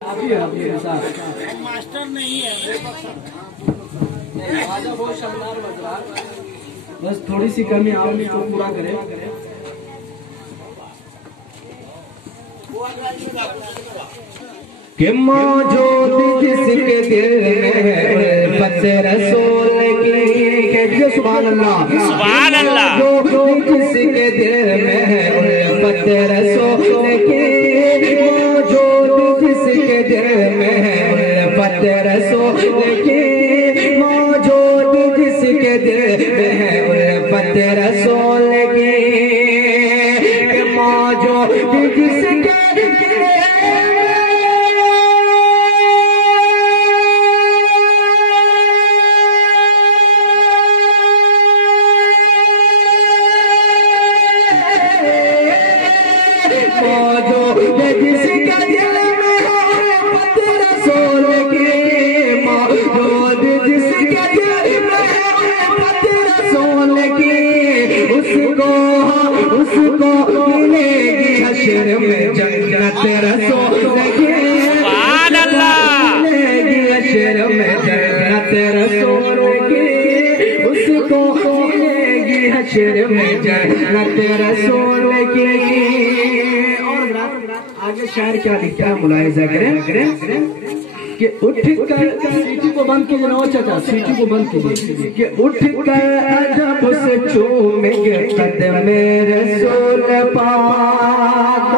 Master नहीं है, बहुत शानदार बज रहा है। बस थोड़ी सी कमी आप इसको पूरा करें। कि मौजूद जिसके दिल में है उल्फत रसूल की, कहते सुभान अल्लाह सुभान अल्लाह। मौजूद जिसके दिल में है उल्फत रसूल की, मौजूद जिसके दिल में है उल्फत रसूल की, मौजूद जिसके दिल में है उल्फत रसूल की, मौजूद जिसके उसको मिलेगी हश्र में जन्नत रसूल की, सुभान अल्लाह। मिलेगी हश्र में जन्नत रसूल की, उसको मिलेगी हश्र में जन्नत रसूल की। और आगे शायर क्या लिखा है, मुलाहिजा करें कि उठ कर सीटी को बंद कीजिए ना चाचा, सीटी को बंद कीजिए। कि उठ कर अदब से चूमेंगे कदमे रसूल पाक,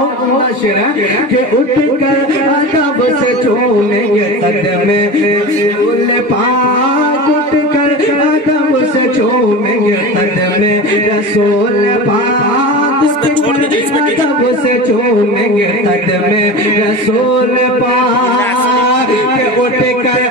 कि उठ कर अदब से चूमेंगे कदमे रसूल पाक, उठ कर अदब से चूमेंगे कदमे रसूल पाक, उठ कर अदब से चूमेंगे कदमे रसूल पाक, उठ कर